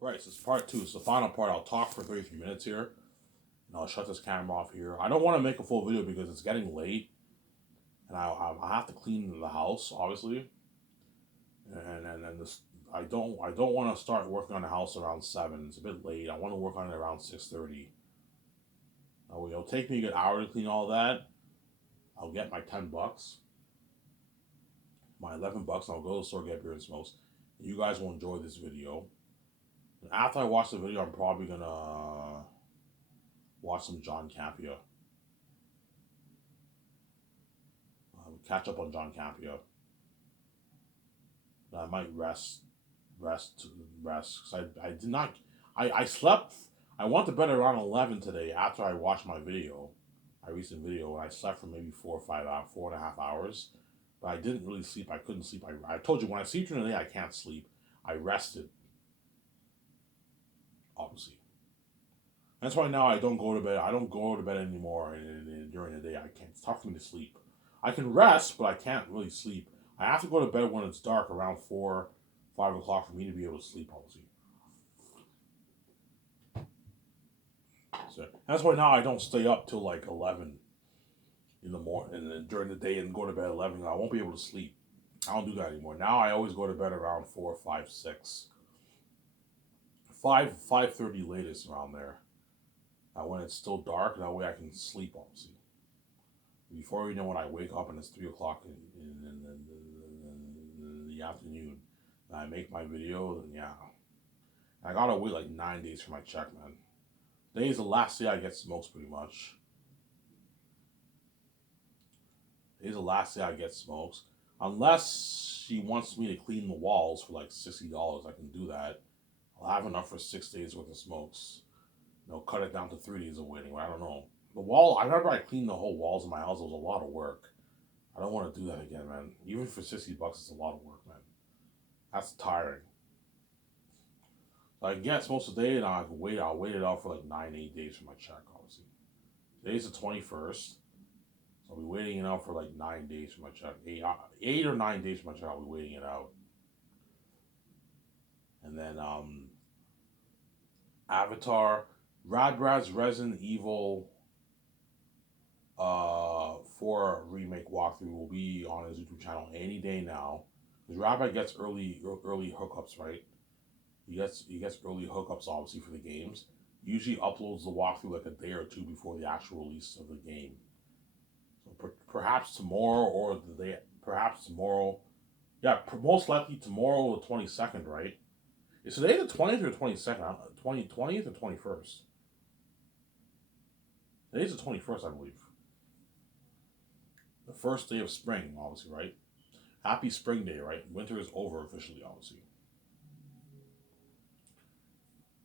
Right, so it's part two. It's the final part. I'll talk for 33 minutes here, and I'll shut this camera off here. I don't want to make a full video because it's getting late, and I have to clean the house, obviously, and this I don't want to start working on the house around 7. It's a bit late. I want to work on it around 6:30. It'll take me a good hour to clean all that. I'll get my $10, my $11. And I'll go to the store get beer and smokes. You guys will enjoy this video. And after I watch the video, I'm probably gonna watch some John Campea. Catch up on John Campea. I might rest, rest. Cause I did not. I slept. I went to bed around 11 today after I watched my video, my recent video, and I slept for maybe 4 or 5 hours, 4.5 hours. But I didn't really sleep. I couldn't sleep. I told you when I sleep during the day, I can't sleep. I rested, obviously. That's why now I don't go to bed. I don't go to bed anymore during the day. I can't. It's tough for me to sleep. I can rest, but I can't really sleep. I have to go to bed when it's dark, around 4, 5 o'clock, for me to be able to sleep. Obviously, so that's why now I don't stay up till like 11 in the morning and then during the day and go to bed at 11. I won't be able to sleep. I don't do that anymore. Now I always go to bed around 4, 5, 6, 5:30 latest around there. When it's still dark, that way I can sleep. Obviously, before you know, when I wake up and it's 3 o'clock in the afternoon, and I make my video, then yeah, I gotta wait like 9 days for my check, man. Today is the last day I get smokes, pretty much. Today's the last day I get smokes, unless she wants me to clean the walls for like $60. I can do that. I'll have enough for 6 days worth of smokes. Cut it down to 3 days of waiting. I don't know. The wall. I remember I cleaned the whole walls of my house. It was a lot of work. I don't want to do that again, man. Even for $60, it's a lot of work, man. That's tiring. So I get most of the day, and I can wait. I'll wait it out for like 9, 8 days for my check. Obviously, today's the 21st, so I'll be waiting it out for like 9 days for my check. 8 or 9 days for my check. I'll be waiting it out, and then Avatar, Radbrad's Resident Evil 4 remake walkthrough will be on his YouTube channel any day now. Because Radbrad gets early hookups, right? He gets early hookups, obviously, for the games. Usually uploads the walkthrough like a day or two before the actual release of the game. So perhaps tomorrow or the day, perhaps tomorrow. Yeah, most likely tomorrow, the 22nd, right? Is today the 20th or 22nd? 20th or 21st? Today's the 21st, I believe. The first day of spring, obviously, right? Happy Spring Day, right? Winter is over officially, obviously.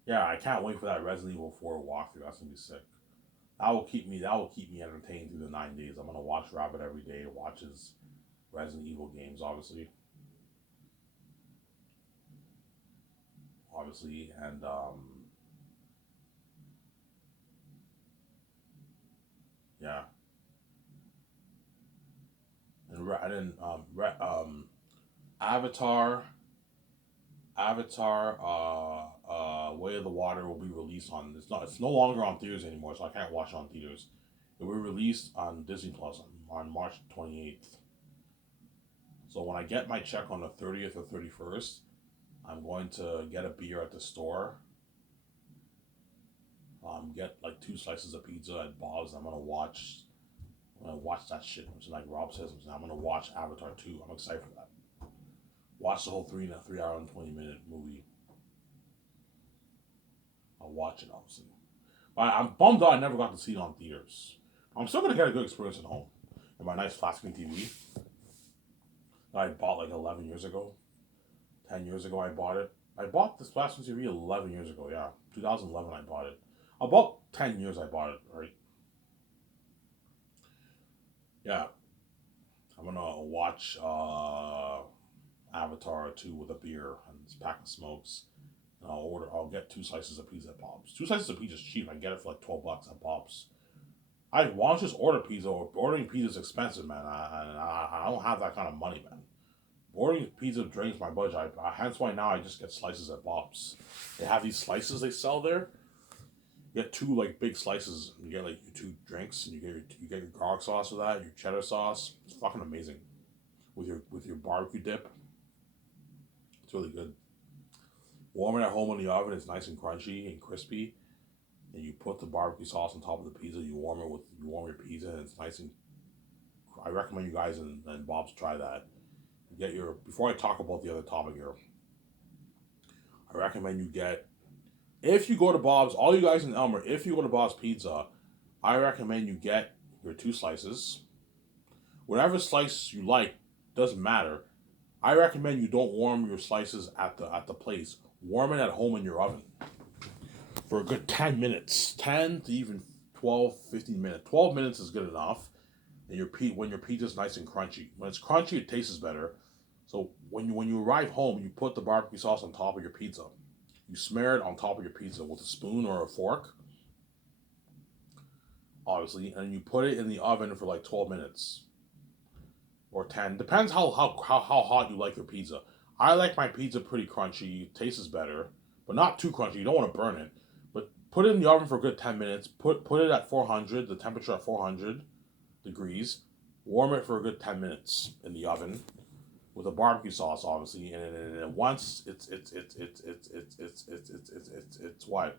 Yeah, I can't wait for that Resident Evil 4 walkthrough. That's gonna be sick. That will keep me entertained through the 9 days. I'm gonna watch Rabbit every day, watch his Resident Evil games, obviously, and yeah, and then Avatar, Avatar, Way of the Water will be released on. It's no longer on theaters anymore, so I can't watch it on theaters. It will be released on Disney Plus on March 28th. So when I get my check on the 30th or 31st, I'm going to get a beer at the store. Get like 2 slices of pizza at Bob's. I'm gonna watch that shit. Which is like Rob says, I'm gonna watch Avatar 2. I'm excited for that. Watch the whole 3 hour and 20 minute movie. I'll watch it, obviously. But I'm bummed out I never got to see it on theaters. I'm still gonna get a good experience at home. And my nice flat screen TV that I bought like 11 years ago. 10 years ago I bought it. I bought this flat screen TV 11 years ago, yeah. 2011 I bought it. About 10 years I bought it, right? Yeah. I'm gonna watch Avatar 2 with a beer and a pack of smokes. And I'll get 2 slices of pizza at Bob's. 2 slices of pizza is cheap. I get it for like $12 at Bob's. I want to just order pizza. Ordering pizza is expensive, man. I don't have that kind of money, man. ordering pizza drains my budget. Hence why now I just get slices at Bob's. They have these slices they sell there. You get two like big slices. And you get like your two drinks, and you get your garlic sauce with that, your cheddar sauce. It's fucking amazing with your barbecue dip. It's really good. Warm it at home in the oven. It's nice and crunchy and crispy. And you put the barbecue sauce on top of the pizza. You warm your pizza, and it's nice and. I recommend you guys and Bob's try that. Get your before I talk about the other topic here. I recommend you get if you go to Bob's. All you guys in Elmer, if you go to Bob's Pizza, I recommend you get your two slices. Whatever slice you like doesn't matter. I recommend you don't warm your slices at the place. Warm it at home in your oven for a good 10 minutes. 10 to even 12, 15 minutes. 12 minutes is good enough. And when your pizza's nice and crunchy. When it's crunchy, it tastes better. So when you arrive home, you put the barbecue sauce on top of your pizza. You smear it on top of your pizza with a spoon or a fork, obviously, and you put it in the oven for like 12 minutes or 10. Depends how hot you like your pizza. I like my pizza pretty crunchy. It tastes better, but not too crunchy. You don't want to burn it. But put it in the oven for a good 10 minutes. Put it at 400, the temperature at 400 degrees. Warm it for a good 10 minutes in the oven with a barbecue sauce, obviously, and once it's what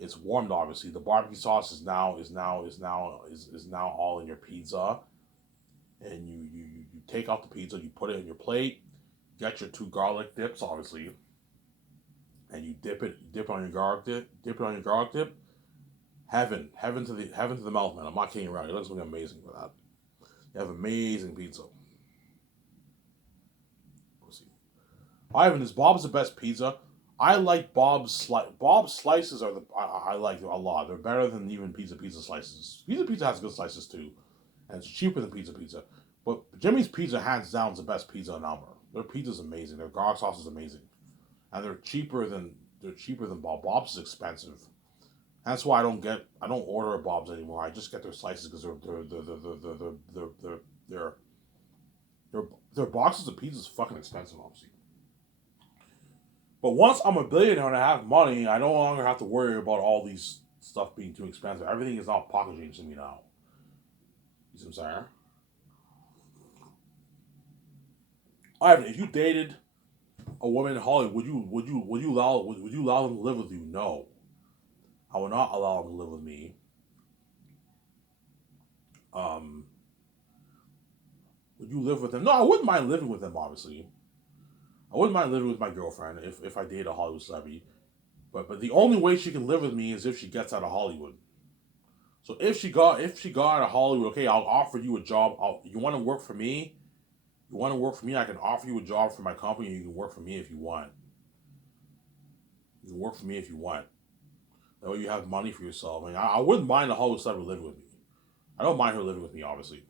it's warmed, obviously the barbecue sauce is now all in your pizza, and you take out the pizza, you put it in your plate, get your two garlic dips, obviously, and you dip it on your garlic dip. Heaven to the mouth, man. I'm not kidding around. It looks like amazing for that. You have amazing pizza. Ivan, is Bob's the best pizza? I like Bob's slices are I like a lot. They're better than even Pizza slices. Pizza has good slices too, and it's cheaper than Pizza. But Jimmy's Pizza hands down is the best pizza in Elmer. Their pizza's amazing. Their garlic sauce is amazing, and they're cheaper than Bob. Bob's is expensive. That's why I don't order at Bob's anymore. I just get their slices because their boxes of pizza is fucking expensive, obviously. But once I'm a billionaire and I have money, I no longer have to worry about all these stuff being too expensive. Everything is now pocket change to me now. You see what I'm saying? Ivan, if you dated a woman in Hollywood, would you allow them to live with you? No, I would not allow them to live with me. Um, would you live with them? No, I wouldn't mind living with them. Obviously, I wouldn't mind living with my girlfriend if I dated a Hollywood celebrity. But the only way she can live with me is if she gets out of Hollywood. So if she got out of Hollywood, okay, I'll offer you a job. You want to work for me? You want to work for me? I can offer you a job for my company. And you can work for me if you want. You can work for me if you want. That way you have money for yourself. I mean, I wouldn't mind a Hollywood celebrity living with me. I don't mind her living with me, obviously.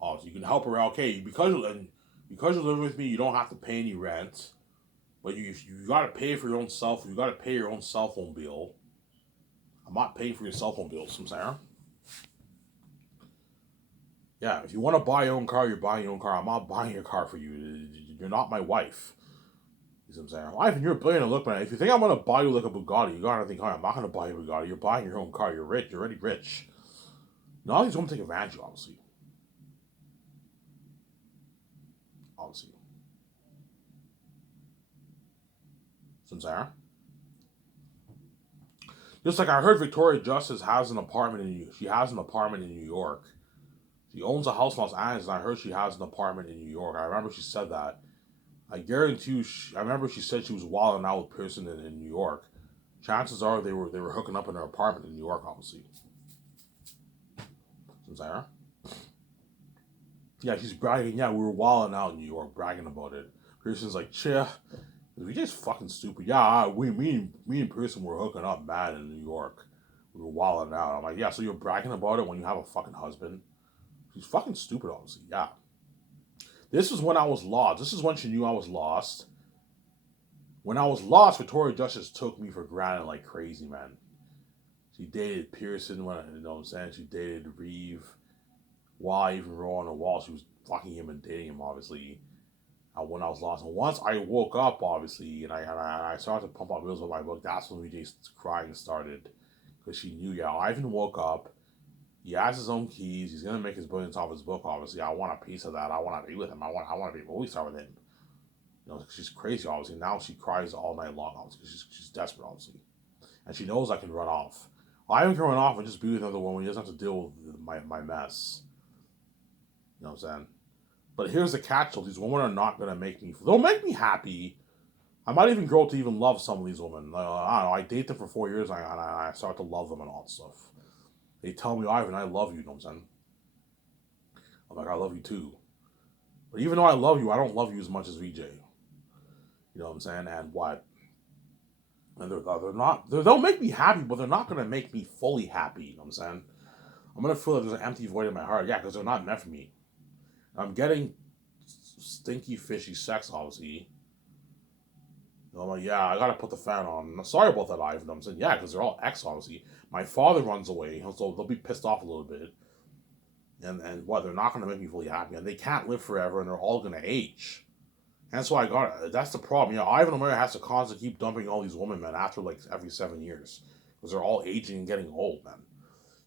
Obviously, you can help her out. Okay, because you're living with me, you don't have to pay any rent. But you got to pay for your own cell phone. You got to pay your own cell phone bill. I'm not paying for your cell phone bill, I'm saying. Yeah, if you want to buy your own car, you're buying your own car. I'm not buying your car for you. You're not my wife. You see what I'm saying? Wife, and you're a billionaire. Look, man, if you think I'm going to buy you like a Bugatti, you got to think, I'm not going to buy you a Bugatti. You're buying your own car. You're rich. You're already rich. Now he's going to take advantage of, obviously. Obviously. See what I'm saying? Just like I heard Victoria Justice has an apartment she has an apartment in New York. She owns a house in Los Angeles, and I heard she has an apartment in New York. I remember she said that. I guarantee you, I remember she said she was wilding out with Pearson in New York. Chances are they were hooking up in her apartment in New York, obviously. Sarah? Yeah, she's bragging. Yeah, we were wilding out in New York, bragging about it. Pearson's like, "Chia, we just fucking stupid." Yeah, me and Pearson were hooking up bad in New York. We were wilding out. I'm like, yeah, so you're bragging about it when you have a fucking husband? She's fucking stupid, obviously. Yeah. This was when I was lost. This is when she knew I was lost. When I was lost, Victoria Justice took me for granted like crazy, man. She dated Pearson when, you know what I'm saying? She dated Reeve. Why even roll on the wall? She was fucking him and dating him, obviously. When I was lost, and once I woke up, obviously, and I started to pump up bills with my book. That's when VJ's crying started, because she knew, yeah, Ivan woke up. He has his own keys. He's gonna make his billions off his book. Obviously, I want a piece of that. I want to be with him. I want to be a movie star with him. She's crazy. Obviously, now she cries all night long. Obviously, she's desperate. Obviously, and she knows I can run off. Ivan can run off and just be with another woman. He doesn't have to deal with my mess. You know what I'm saying? But here's the catch: though. These women are not gonna make me. They'll make me happy. I might even grow to even love some of these women. I don't know. I date them for 4 years, and I start to love them and all that stuff. They tell me, Ivan, I love you. You know what I'm saying? I'm like, I love you too. But even though I love you, I don't love you as much as VJ. You know what I'm saying? And what? And they're not. They'll make me happy, but they're not gonna make me fully happy. You know what I'm saying? I'm gonna feel like there's an empty void in my heart. Yeah, because they're not meant for me. I'm getting stinky, fishy sex, obviously. I'm like, yeah, I gotta put the fan on. I'm sorry about that, Ivan. I'm saying, yeah, because they're all ex, obviously. My father runs away, so they'll be pissed off a little bit. And what? They're not gonna make me fully happy, and they can't live forever, and they're all gonna age. And that's why I got it. That's the problem. Ivan O'Meara has to constantly keep dumping all these women, man, after like every 7 years, because they're all aging and getting old, man.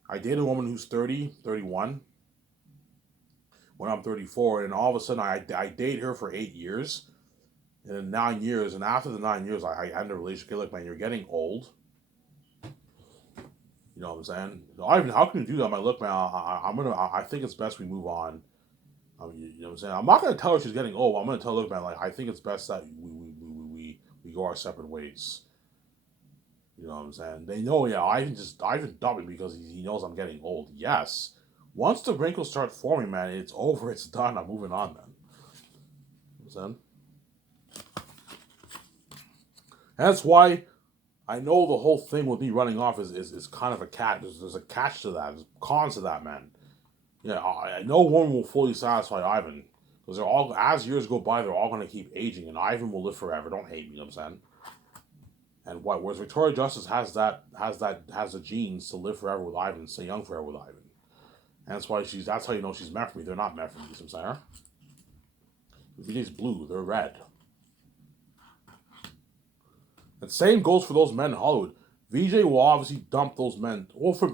I dated a woman who's 30, 31. When I'm 34, and all of a sudden I date her for 8 years. And in 9 years, and after the 9 years, I end a relationship. Look, man, you're getting old. You know what I'm saying? Ivan, how can you do that? I'm like, look, man, I think it's best we move on. You know what I'm saying? I'm not gonna tell her she's getting old. I'm gonna tell her, look, man, like I think it's best that we go our separate ways. You know what I'm saying? They know, yeah. Ivan dumped me because he knows I'm getting old. Yes. Once the wrinkles start forming, man, it's over. It's done. I'm moving on, man. You know what I'm saying? And that's why I know the whole thing with me running off is kind of a catch. There's a catch to that. There's cons to that, man. Yeah, no one will fully satisfy Ivan, because they're all, as years go by, they're all going to keep aging, and Ivan will live forever. Don't hate me, you know what I'm saying? And what? Whereas Victoria Justice has the genes to live forever with Ivan, stay young forever with Ivan. And that's why that's how you know she's meant for me. They're not meant for me, you know what I'm saying? VJ's blue, they're red. And same goes for those men in Hollywood. VJ will obviously dump those men. Well, for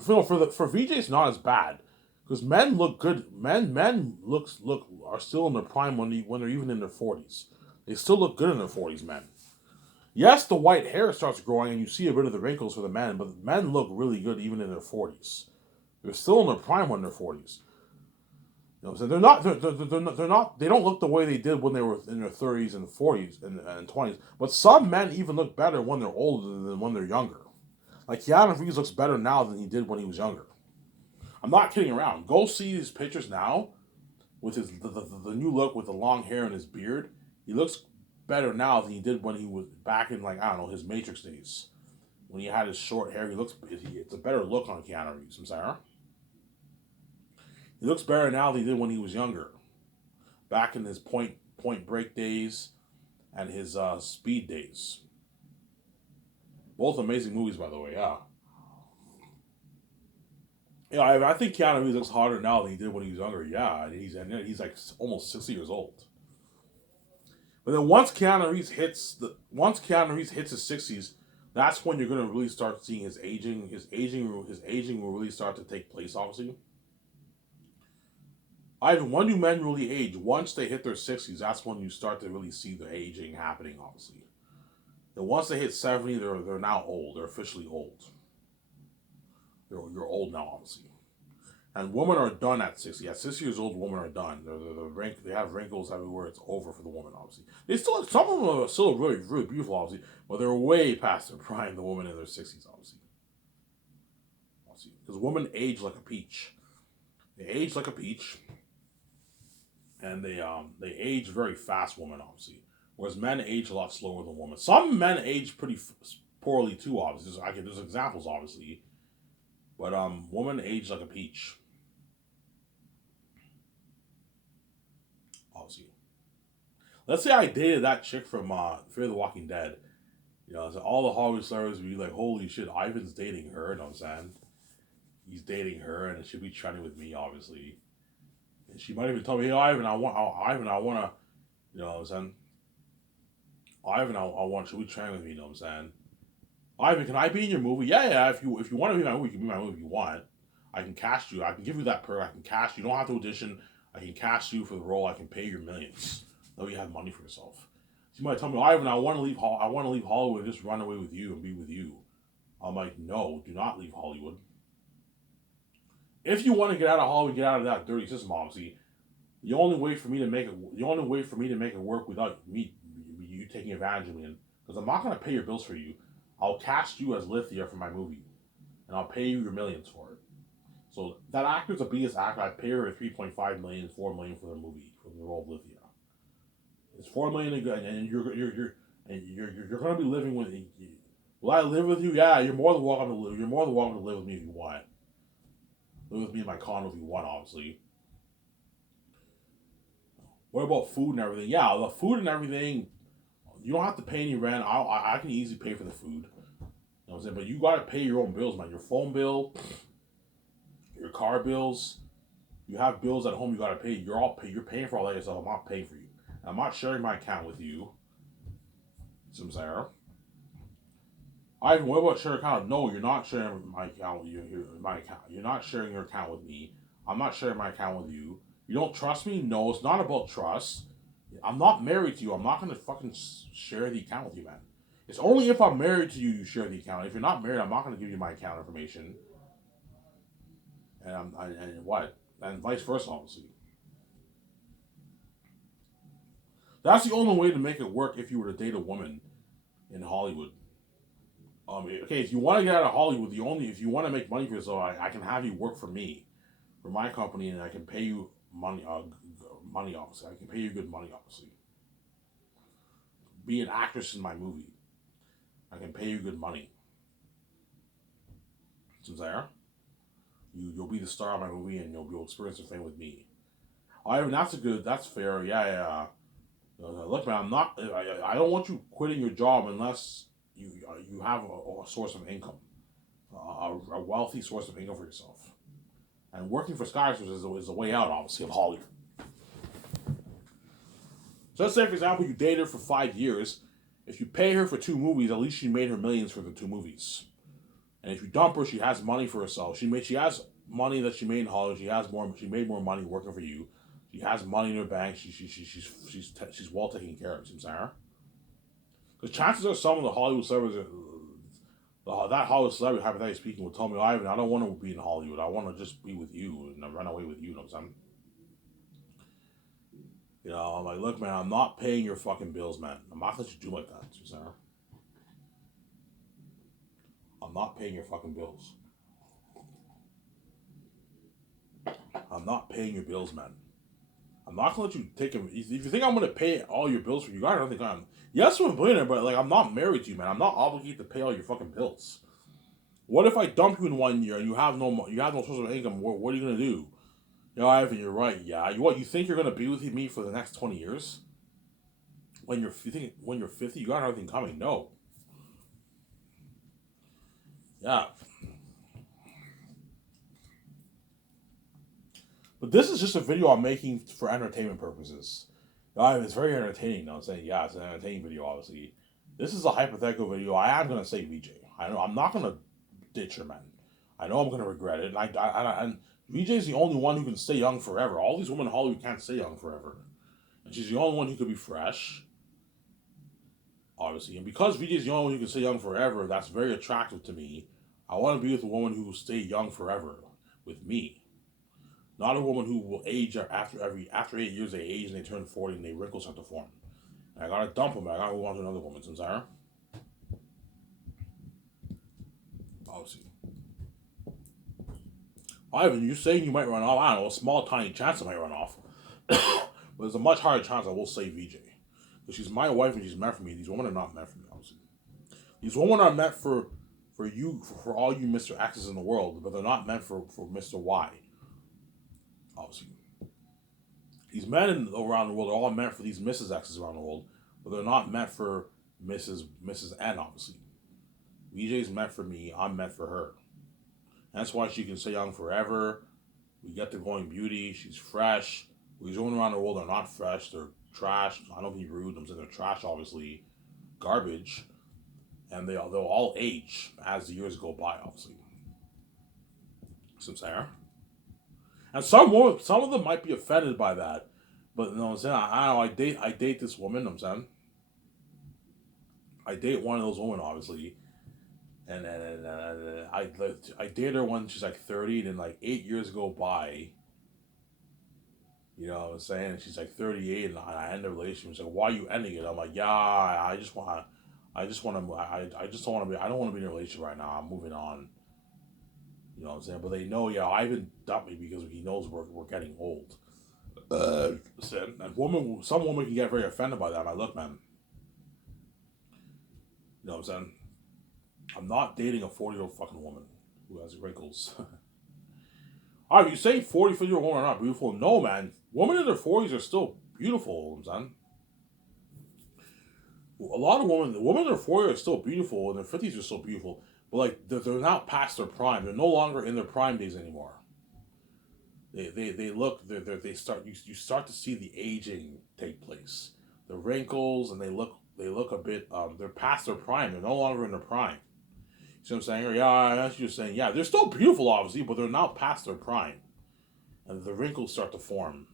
VJ, it's not as bad, because men look good. Men are still in their prime when they're even in their 40s. They still look good in their 40s, men. Yes, the white hair starts growing and you see a bit of the wrinkles for the men, but men look really good even in their 40s. They're still in their prime when they're 40s. You know, so they're not. They don't look the way they did when they were in their 30s and 40s and 20s. But some men even look better when they're older than when they're younger. Like Keanu Reeves looks better now than he did when he was younger. I'm not kidding around. Go see his pictures now with the new look with the long hair and his beard. He looks better now than he did when he was back in, like, I don't know, his Matrix days. When he had his short hair, it's a better look on Keanu Reeves. I'm sorry. He looks better now than he did when he was younger. Back in his Point Break days and his Speed days. Both amazing movies, by the way, yeah. Yeah, I think Keanu Reeves looks harder now than he did when he was younger. Yeah, and he's like almost 60 years old. But then once Keanu Reeves hits his 60s, that's when you're gonna really start seeing his aging. His aging will really start to take place, obviously. When do men really age? Once they hit their 60s, that's when you start to really see the aging happening, obviously. And once they hit 70, they're now old. They're officially old. You're old now, obviously. And women are done at 60. At 60 years old, women are done. They have wrinkles everywhere. It's over for the woman, obviously. Some of them are still really, really beautiful, obviously, but they're way past their prime, the women in their 60s, obviously. Because women age like a peach. They age like a peach. And they age very fast, women, obviously. Whereas men age a lot slower than women. Some men age pretty poorly too, obviously. There's examples, obviously. But women age like a peach. Obviously. Let's say I dated that chick from Fear the Walking Dead. You know, so all the Hollywood celebrities would be like, holy shit, Ivan's dating her, you know what I'm saying? He's dating her, and it should be trending with me, obviously. She might even tell me, "Hey, Ivan, I want to, you know what I'm saying? Ivan, I want, should we train with me? You know what I'm saying? Ivan, can I be in your movie? Yeah, yeah. If you want to be in my movie, you can be in my movie if you want. I can cast you. I can give you that perk. I can cast you. You don't have to audition. I can cast you for the role. I can pay you millions. Though you have money for yourself. She might tell me, Ivan, I want to leave. I want to leave Hollywood and just run away with you and be with you. I'm like, no, do not leave Hollywood. If you want to get out of Hollywood, get out of that dirty system. Obviously, the only way for me to make it, the only way for me to make it work without me, you taking advantage of me, because I'm not gonna pay your bills for you. I'll cast you as Lithia for my movie, and I'll pay you your millions for it. So that actor's a biggest actor. I pay her 3.5 million, 4 million for the movie for the role of Lithia. It's 4 million, and you're gonna be living with. Will I live with you? Yeah, you're more than welcome to live. You're more than welcome to live with me if you want. Live with me in my condo if you want, obviously. What about food and everything? Yeah, the food and everything. You don't have to pay any rent. I can easily pay for the food. You know what I'm saying? But you gotta pay your own bills, man. Your phone bill, your car bills. You have bills at home you gotta pay. You're paying for all that yourself. I'm not paying for you. I'm not sharing my account with you. Some Sarah. Ivan, what about share account? No, you're not sharing my account with you. My account. You're not sharing your account with me. I'm not sharing my account with you. You don't trust me? No, it's not about trust. I'm not married to you. I'm not gonna fucking share the account with you, man. It's only if I'm married to you you share the account. If you're not married, I'm not gonna give you my account information. And what? And vice versa, obviously. That's the only way to make it work if you were to date a woman in Hollywood. Okay, if you want to get out of Hollywood, the only if you want to make money for yourself, I can have you work for me, for my company, and I can pay you money. Money, obviously. I can pay you good money, obviously. Be an actress in my movie. I can pay you good money. So there, you'll be the star of my movie, and you'll experience the fame with me. I mean, that's fair. Yeah, yeah. Look, man, I'm not. I don't want you quitting your job unless you have a source of income, a wealthy source of income for yourself. And working for Skyscraper is a way out, obviously, of Hollywood. So let's say, for example, you date her for 5 years. If you pay her for 2 movies, at least she made her millions for the 2 movies. And if you dump her, she has money for herself. She has money that she made in Hollywood. She made more money working for you. She has money in her bank. She's well taken care of. You know, because chances are some of the Hollywood celebrities, that Hollywood celebrity, hypothetically speaking, will tell me, Ivan, I don't want to be in Hollywood. I want to just be with you and run away with you. You know what I'm saying? You know, I'm like, look, man, I'm not paying your fucking bills, man. I'm not gonna let you do like that, Susanna. I'm not paying your fucking bills. I'm not paying your bills, man. I'm not gonna let you take them. If you think I'm gonna pay all your bills for you, I don't think I'm. Yes, I'm a billionaire, but like I'm not married to you, man. I'm not obligated to pay all your fucking bills. What if I dump you in 1 year and you have no source of income? What are you gonna do? You know, Ivan, you're right. Yeah, you think you're gonna be with me for the next 20 years? When you're 50, you got everything coming. No, yeah, but this is just a video I'm making for entertainment purposes. It's very entertaining. Now I'm saying, yeah, it's an entertaining video. Obviously, this is a hypothetical video. I am gonna say VJ. I know I'm not gonna ditch her, man. I know I'm gonna regret it, and VJ is the only one who can stay young forever. All these women in Hollywood can't stay young forever, and she's the only one who could be fresh, obviously. And because VJ is the only one who can stay young forever, that's very attractive to me. I want to be with a woman who will stay young forever with me. Not a woman who will age after 8 years they age and they turn 40 and they wrinkles start to form. And I gotta dump them. I gotta move on to another woman. Sarah, obviously. Ivan, you saying you might run off? I don't know. A small, tiny chance I might run off, but there's a much higher chance I will say VJ because she's my wife and she's meant for me. These women are not meant for me. Obviously, these women are meant for you for all you Mr. X's in the world, but they're not meant for Mr. Y. Obviously. These men around the world are all meant for these Mrs. X's around the world, but they're not meant for Mrs. N, obviously. VJ's meant for me, I'm meant for her. And that's why she can stay young forever. We get the glowing beauty. She's fresh. These women around the world are not fresh. They're trash. I don't think rude. I'm saying they're trash, obviously. Garbage. And they'll all age as the years go by, obviously. So I'm saying. And some of them might be offended by that. But you know what I'm saying? I don't know. I date this woman, you know what I'm saying. I date one of those women, obviously. And I dated her when she's like 30, and then like 8 years go by. You know what I'm saying? And she's like 38, and I end the relationship. She's like, "Why are you ending it?" I'm like, "Yeah, I just want to, I just don't want to be, I don't want to be in a relationship right now. I'm moving on." You know what I'm saying? But they know, yeah, Ivan dumped me because he knows we're getting old. So, some woman can get very offended by that. I'm like, look, man, you know what I'm saying? I'm not dating a 40-year-old fucking woman who has wrinkles. All right, you say 40, 50-year-old women are not beautiful. No, man. Women in their 40s are still beautiful, you know what I'm saying? A lot of women in their 40s are still beautiful, and their 50s are still beautiful. But, like, they're not past their prime. They're no longer in their prime days anymore. They look, they start, you start to see the aging take place. The wrinkles, and they look a bit, they're past their prime. They're no longer in their prime. See what I'm saying? Yeah, that's what you're saying. Yeah, they're still beautiful, obviously, but they're now past their prime. And the wrinkles start to form.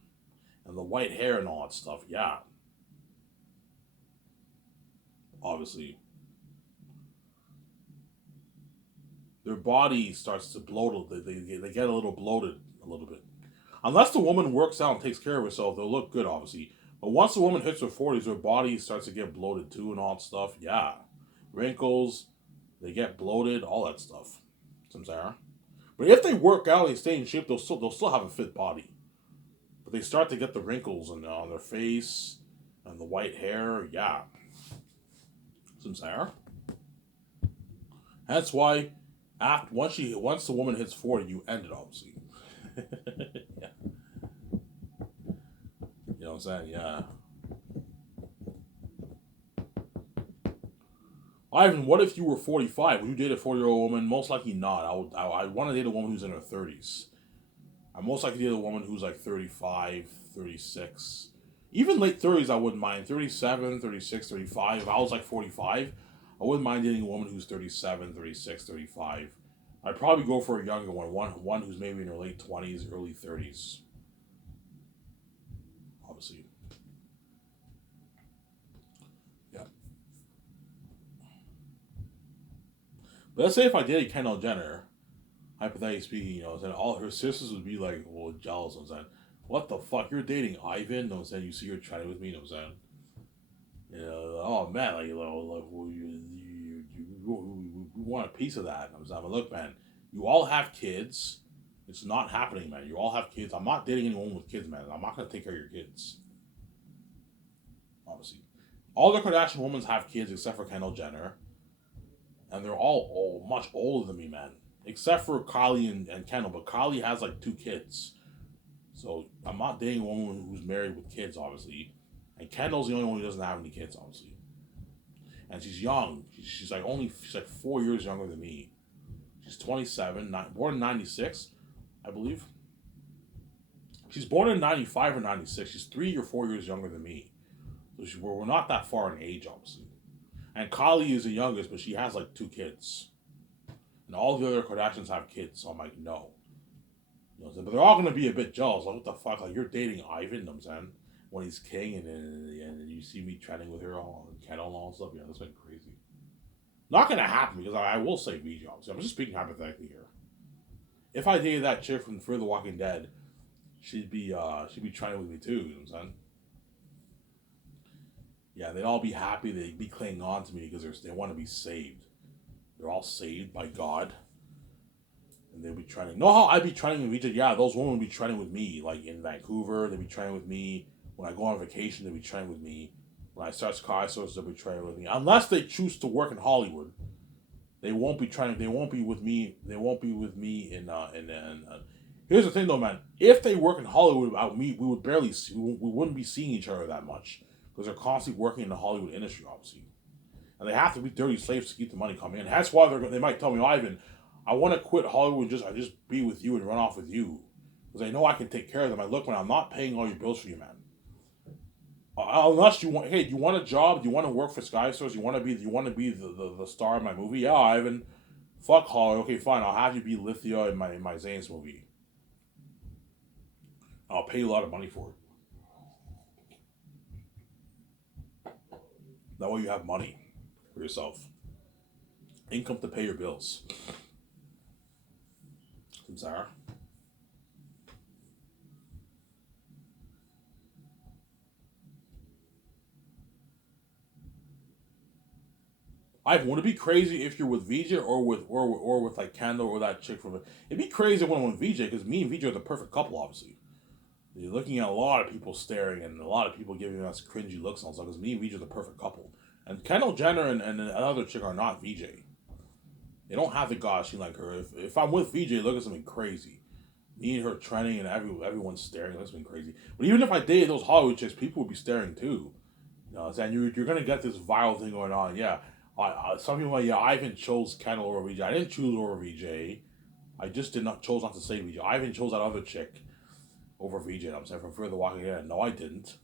And the white hair and all that stuff. Yeah, obviously. Their body starts to bloat. They get a little bloated a little bit. Unless the woman works out and takes care of herself, they'll look good, obviously. But once the woman hits her 40s, her body starts to get bloated too and all that stuff. Yeah. Wrinkles, they get bloated, all that stuff. See what I'm saying? But if they work out and stay in shape, they'll still have a fit body. But they start to get the wrinkles on their face and the white hair. Yeah. See what I'm saying? That's why once the woman hits 40, you end it, obviously. Yeah. You know what I'm saying? Yeah. Ivan, what if you were 45? Would you date a 40-year-old woman? Most likely not. I want to date a woman who's in her 30s. I most likely date a woman who's like 35, 36. Even late 30s, I wouldn't mind. 37, 36, 35. If I was like 45, I wouldn't mind dating a woman who's 37, 36, 35. I'd probably go for a younger one who's maybe in her late 20s, early 30s. Obviously. Yeah. But let's say if I dated Kendall Jenner, hypothetically speaking, you know, then all her sisters would be like, well, jealous. You know what I'm saying, what the fuck? You're dating Ivan? You know what I'm saying, you see her chatting with me. You know what I'm saying, you know, oh man, like, you know, like, well, we want a piece of that. You know what I'm saying, but look, man, you all have kids. It's not happening, man. You all have kids. I'm not dating anyone with kids, man. I'm not gonna take care of your kids. Obviously, all the Kardashian women have kids except for Kendall Jenner, and they're all much older than me, man. Except for Kylie and Kendall, but Kylie has like 2 kids. So I'm not dating a woman who's married with kids, obviously. And Kendall's the only one who doesn't have any kids, obviously. And she's young. She's like 4 years younger than me. She's 27, born in 96, I believe. She's born in 95 or 96. She's 3 or 4 years younger than me. So we're not that far in age, obviously. And Kylie is the youngest, but she has like 2 kids. And all the other Kardashians have kids, so I'm like, no. You know what I'm saying? But they're all going to be a bit jealous. Like, what the fuck? Like, you're dating Ivan, you know what I'm saying? When he's king, and you see me chatting with her all and kettle and all stuff. Yeah, that's been crazy. Not going to happen because I will say VJ, obviously. I'm just speaking hypothetically here. If I dated that chick from Fear the Walking Dead, she'd be trying with me too, you know what I'm saying? Yeah, they'd all be happy. They'd be clinging on to me because they want to be saved. They're all saved by God. And they'd be training. Know how I'd be training with each other? Yeah, those women would be training with me. Like in Vancouver, they'd be training with me. When I go on vacation, they'd be training with me. When I start car stores, they'll be training with me. Unless they choose to work in Hollywood, they won't be training. They won't be with me. They won't be with me in. Here's the thing, though, man. If they work in Hollywood without me, we would barely see. We wouldn't be seeing each other that much because they're constantly working in the Hollywood industry, obviously, and they have to be dirty slaves to keep the money coming in. That's why they might tell me, Ivan, I want to quit Hollywood and just be with you and run off with you. because I know I can take care of them. I look, when I'm not paying all your bills for you, man. Unless you want, hey, do you want a job? Do you want to work for Sky Stores? Do you want to be the star of my movie? Yeah, Ivan. Fuck Holly. Okay, fine. I'll have you be Lithia in my Zane's movie. I'll pay you a lot of money for it. That way you have money for yourself. Income to pay your bills. Sarah. Would it be crazy if you're with VJ or with like Kendall or that chick from it? It'd be crazy when I'm with VJ because me and VJ are the perfect couple, obviously. You're looking at a lot of people staring and a lot of people giving us cringy looks and stuff because me and VJ are the perfect couple. And Kendall Jenner and another chick are not VJ. They don't have the gosh like her. If I'm with VJ, look at something crazy. Me and her trending and everyone's staring. That's been crazy. But even if I dated those Hollywood chicks, people would be staring too. You know what I'm saying? You're going to get this viral thing going on. Yeah. Some people are like, yeah, Ivan chose Kendall over VJ. I didn't choose over VJ. I just chose not to say VJ. Ivan chose that other chick over VJ. I'm saying from Fear the Walking Dead. No, I didn't.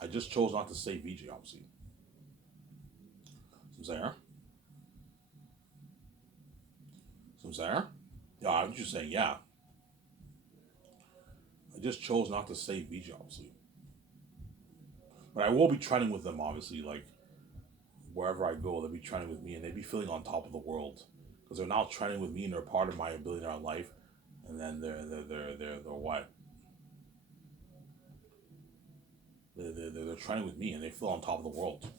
I just chose not to say VJ, obviously. Some Sarah? Some Sarah? Yeah, I'm just saying, yeah. I just chose not to say VJ, obviously. But I will be trending with them, obviously. Like, wherever I go, they'll be trending with me and they'll be feeling on top of the world. Because they're now trending with me and they're part of my billionaire life. And then they're what? They're trending with me and they feel on top of the world.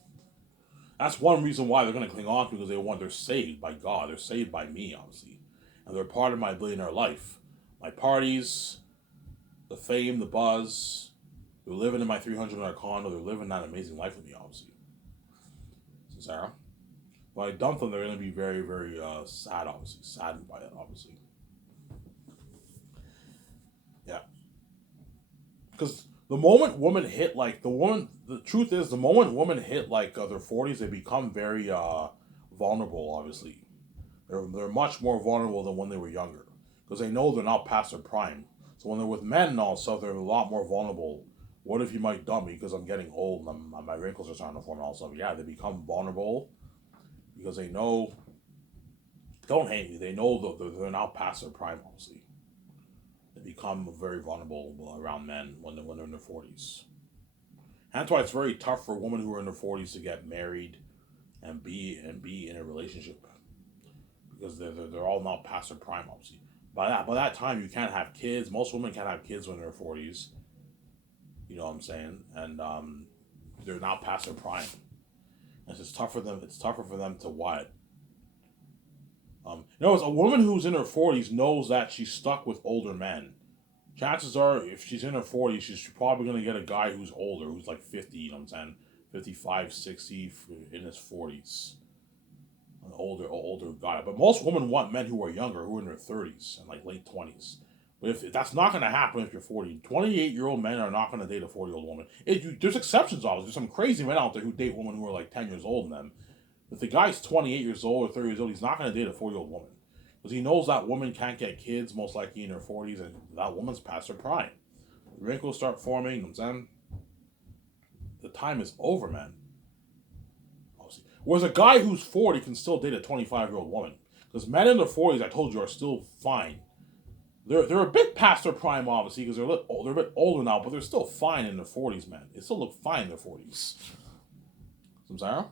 That's one reason why they're going to cling on to me, because they're saved by God. They're saved by me, obviously. And they're part of my billionaire life. My parties, the fame, the buzz. They're living in my $300 million condo. They're living that amazing life with me, obviously. So, Sarah, when I dump them, they're going to be very, very sad, obviously. Saddened by it, obviously. Yeah. Because the moment women hit, like, the truth is, the moment women hit, like, their 40s, they become very vulnerable, obviously. They're much more vulnerable than when they were younger. Because they know they're not past their prime. So when they're with men and all stuff, they're a lot more vulnerable. What if you might dump me because I'm getting old and my wrinkles are starting to form and all stuff? Yeah, they become vulnerable because they know. Don't hate me. They know they're not past their prime, obviously. They become very vulnerable around men when they're in their 40s. And that's why it's very tough for women who are in their 40s to get married and be in a relationship, because they're all not past their prime, obviously. By that time, you can't have kids. Most women can't have kids when they're 40s. You know what I'm saying? And they're not past their prime. And it's tough for them. It's tougher for them to what? A woman who's in her 40s knows that she's stuck with older men. Chances are, if she's in her 40s, she's probably going to get a guy who's older, who's like 50, you know what I'm saying? 55, 60, in his 40s. An older guy. But most women want men who are younger, who are in their 30s and like late 20s. But if that's not going to happen if you're 40, 28-year-old men are not going to date a 40-year-old woman. There's exceptions, obviously. There's some crazy men out there who date women who are like 10 years old than them. If the guy's 28 years old or 30 years old, he's not going to date a 40-year-old woman. Because he knows that woman can't get kids, most likely in her 40s, and that woman's past her prime. The wrinkles start forming, you know what I'm saying? The time is over, man. Obviously. Whereas a guy who's 40 can still date a 25-year-old woman. Because men in their 40s, I told you, are still fine. They're a bit past their prime, obviously, because they're a bit older now, but they're still fine in their 40s, man. They still look fine in their 40s. Some Sarah?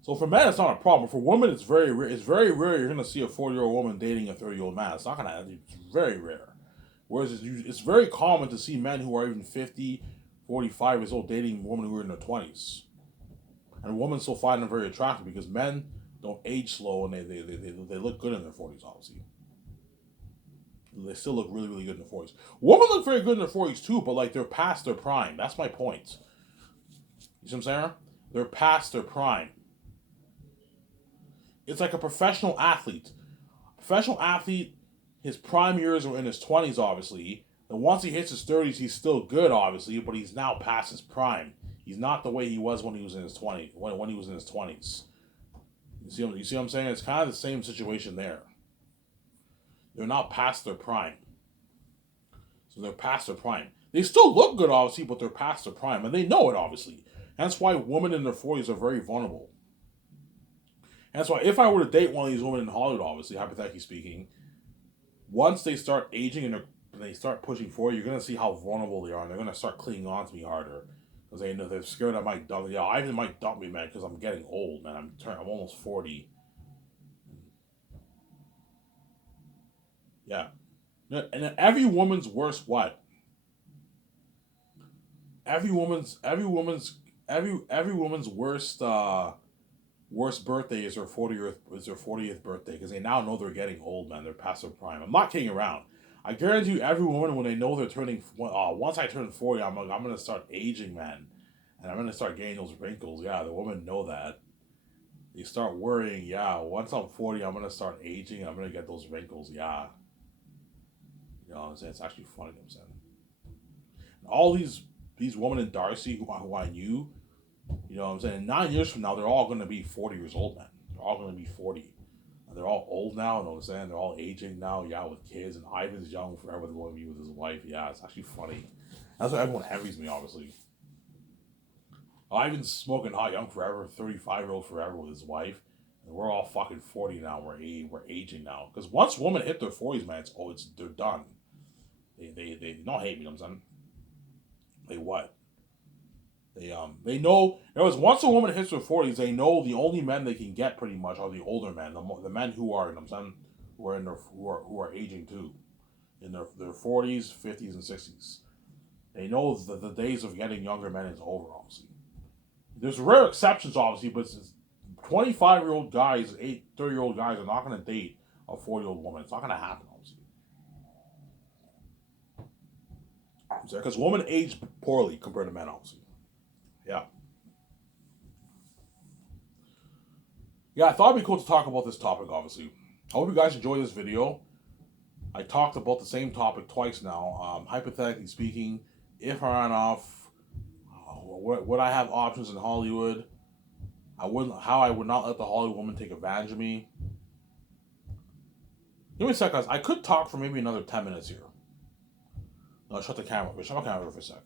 So for men, it's not a problem. For women, it's very rare. It's very rare you're gonna see a 40-year-old woman dating a 30-year-old man. It's not gonna happen. It's very rare. Whereas it's very common to see men who are even 50, 45 years old dating women who are in their 20s. And women still find them very attractive because men don't age slow and they look good in their 40s, obviously. They still look really, really good in their 40s. Women look very good in their 40s too, but like they're past their prime. That's my point. You see what I'm saying? They're past their prime. It's like a professional athlete. Professional athlete, his prime years are in his 20s, obviously. And once he hits his 30s, he's still good, obviously, but he's now past his prime. He's not the way he was when he was in his 20s. When he was in his 20s. You see what I'm saying? It's kind of the same situation there. They're not past their prime. So they're past their prime. They still look good, obviously, but they're past their prime, and they know it, obviously. That's why women in their 40s are very vulnerable. And that's why if I were to date one of these women in Hollywood, obviously, hypothetically speaking, once they start aging and they start pushing forward, you're gonna see how vulnerable they are, and they're gonna start clinging on to me harder because they know they're scared I might dump. Yeah, Ivan might dump me, man, because I'm getting old, man. I'm almost 40. Yeah, and every woman's worst what? Every woman's worst birthday is their 40th birthday because they now know they're getting old, man. They're past their prime. I'm not kidding around. I guarantee you, every woman when they know they're turning, once I turn 40, I'm gonna start aging, man, and I'm gonna start getting those wrinkles. Yeah, the women know that. They start worrying. Yeah, once I'm 40, I'm gonna start aging. And I'm gonna get those wrinkles. Yeah, you know what I'm saying? It's actually funny. You know what I'm saying all these women in Darcy who I knew. You know what I'm saying? In 9 years from now, they're all going to be 40 years old, man. They're all going to be 40. And they're all old now, you know what I'm saying? They're all aging now, yeah, with kids. And Ivan's young forever, the one with his wife. Yeah, it's actually funny. That's why everyone envies me, obviously. Ivan's smoking hot young forever, 35-year-old forever with his wife. And we're all fucking 40 now. We're aging now. Because once women hit their 40s, man, they're done. They don't hate me, you know what I'm saying? They what? They know there was once a woman hits her 40s, they know the only men they can get pretty much are the older men, the men who are, you know what I'm saying, who are in their who are aging too, in their 40s, 50s, and 60s. They know that the days of getting younger men is over. Obviously, there's rare exceptions, obviously, but 25-year-old guys, 30-year-old guys are not going to date a 40-year-old woman. It's not going to happen, obviously, because women age poorly compared to men, obviously. Yeah. Yeah, I thought it'd be cool to talk about this topic, obviously. I hope you guys enjoyed this video. I talked about the same topic twice now. Hypothetically speaking, if I ran off, would I have options in Hollywood? How I would not let the Hollywood woman take advantage of me. Give me a sec, guys. I could talk for maybe another 10 minutes here. No, shut the camera. Shut my camera for a sec.